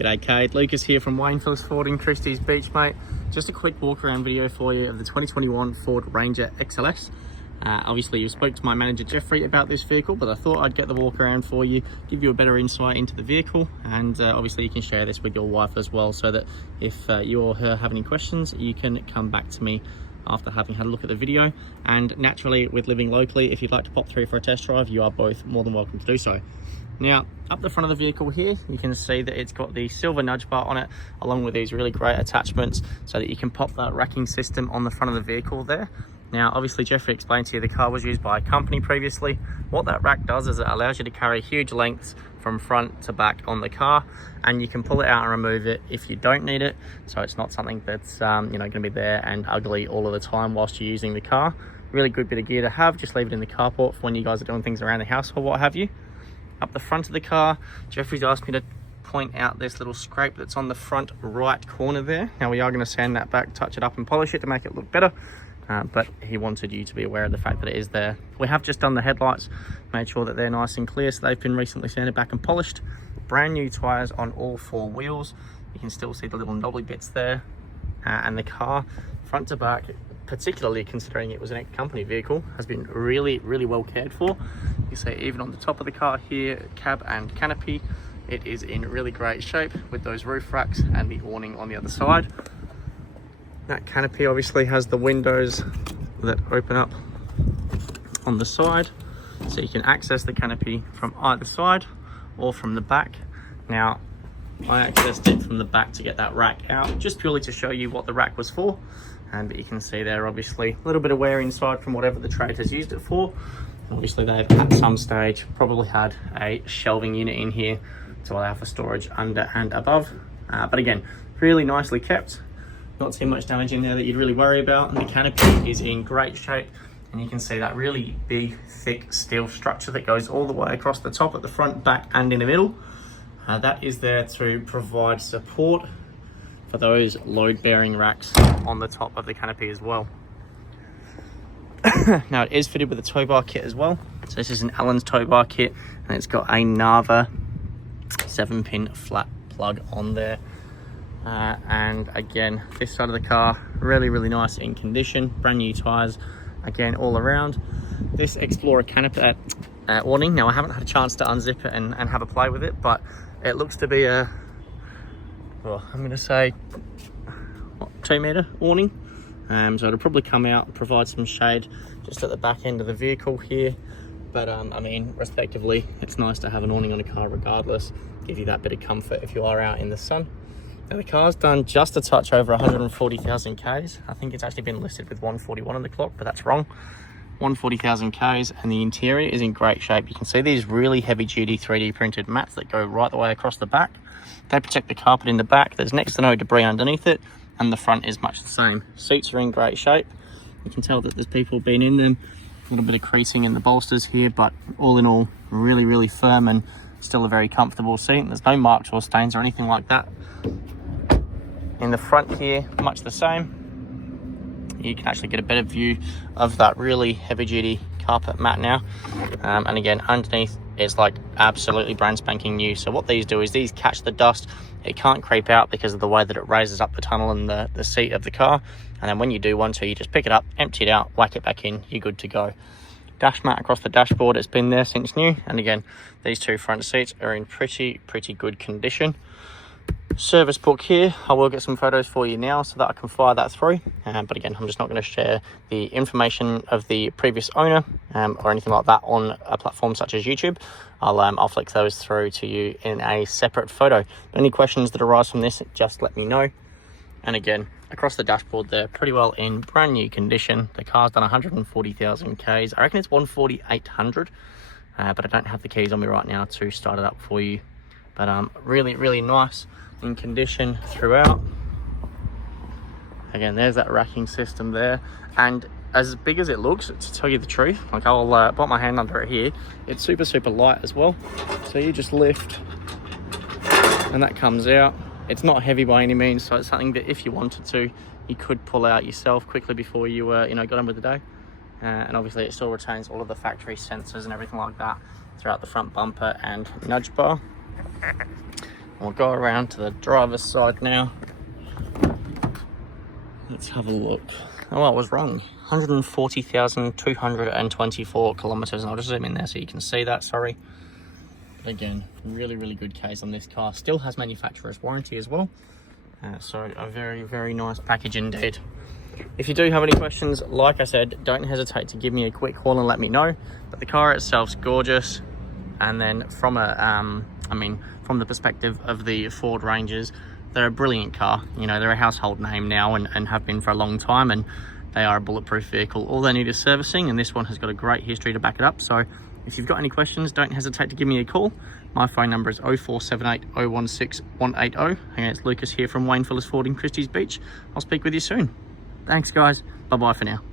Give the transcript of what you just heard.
G'day Cade, Lucas here from Phillis Ford in Christie's Beach, mate. Just a quick walk around video for you of the 2021 Ford Ranger XLS. Obviously you spoke to my manager Jeffrey about this vehicle, but I thought I'd get the walk around for you, give you a better insight into the vehicle, and obviously you can share this with your wife as well, so that if you or her have any questions, you can come back to me after having had a look at the video. And naturally, with living locally, if you'd like to pop through for a test drive, you are both more than welcome to do so. Now, up the front of the vehicle here, you can see that it's got the silver nudge bar on it, along with these really great attachments so that you can pop that racking system on the front of the vehicle there. Now, obviously, Jeffrey explained to you the car was used by a company previously. What that rack does is it allows you to carry huge lengths from front to back on the car, and you can pull it out and remove it if you don't need it. So it's not something that's going to be there and ugly all of the time whilst you're using the car. Really good bit of gear to have. Just leave it in the carport for when you guys are doing things around the house or what have you. Up the front of the car, Jeffrey's asked me to point out this little scrape that's on the front right corner there. Now, we are going to sand that back, touch it up and polish it to make it look better, but he wanted you to be aware of the fact that it is there. We have just done the headlights, made sure that they're nice and clear, so they've been recently sanded back and polished. Brand new tyres on all four wheels. You can still see the little knobbly bits there, and the car front to back, particularly considering it was an company vehicle, has been really well cared for. You see even on the top of the car here, cab and canopy, it is in really great shape with those roof racks and the awning on the other side. That canopy obviously has the windows that open up on the side, so you can access the canopy from either side or from the back. Now, I accessed it from the back to get that rack out, just purely to show you what the rack was for. But you can see there, obviously, a little bit of wear inside from whatever the trade has used it for. Obviously, they've at some stage probably had a shelving unit in here to allow for storage under and above. But again, really nicely kept. Not too much damage in there that you'd really worry about. And the canopy is in great shape. And you can see that really big, thick steel structure that goes all the way across the top, at the front, back, and in the middle. That is there to provide support for those load-bearing racks on the top of the canopy as well. Now, it is fitted with a tow bar kit as well. So this is an Allins tow bar kit, and it's got a Nava 7-pin flat plug on there. And again, this side of the car, really nice in condition. Brand new tyres, again, all around. This Explorer canopy awning, now I haven't had a chance to unzip it and have a play with it, but it looks to be a, well, I'm going to say, what, 2 metre awning. So it'll probably come out and provide some shade just at the back end of the vehicle here. But I mean, respectively, it's nice to have an awning on a car regardless. Give you that bit of comfort if you are out in the sun. Now, the car's done just a touch over 140,000 Ks. I think it's actually been listed with 141 on the clock, but that's wrong. 140,000 Ks, and the interior is in great shape. You can see these really heavy duty 3D printed mats that go right the way across the back. They protect the carpet in the back. There's next to no debris underneath it, and the front is much the same. Seats are in great shape. You can tell that there's people been in them. A little bit of creasing in the bolsters here, but all in all, really firm and still a very comfortable seat. There's no marks or stains or anything like that. In the front here, much the same. You can actually get a better view of that really heavy duty carpet mat now. And again, underneath, it's like absolutely brand spanking new. So what these do is these catch the dust. It can't creep out because of the way that it raises up the tunnel and the seat of the car. And then when you do want to, you just pick it up, empty it out, whack it back in, you're good to go. Dash mat across the dashboard, it's been there since new. And again, these two front seats are in pretty good condition. Service book here, I will get some photos for you now so that I can fire that through. But again, I'm just not going to share the information of the previous owner or anything like that on a platform such as YouTube. I'll flick those through to you in a separate photo. Any questions that arise from this, just let me know. And again, across the dashboard there, pretty well in brand new condition. The car's done 140,000 Ks. I reckon it's 140,800, but I don't have the keys on me right now to start it up for you. But really nice in condition throughout. Again, there's that racking system there, and as big as it looks, to tell you the truth, like I'll put my hand under it here, it's super light as well. So you just lift and that comes out. It's not heavy by any means, so it's something that if you wanted to, you could pull out yourself quickly before you got on with the day. And obviously it still retains all of the factory sensors and everything like that throughout the front bumper and nudge bar. We'll go around to the driver's side now. Let's have a look. Oh, I was wrong. 140,224 kilometers. And I'll just zoom in there so you can see that, sorry. But again, really, really good case on this car. Still has manufacturer's warranty as well. So a very, very nice package indeed. If you do have any questions, like I said, don't hesitate to give me a quick call and let me know. But the car itself's gorgeous. And then from from the perspective of the Ford Rangers, they're a brilliant car. You know, they're a household name now and have been for a long time, and they are a bulletproof vehicle. All they need is servicing, and this one has got a great history to back it up. So if you've got any questions, don't hesitate to give me a call. My phone number is 0478 016 180. And it's Lucas here from Phillis Ford in Christie's Beach. I'll speak with you soon. Thanks guys, bye bye for now.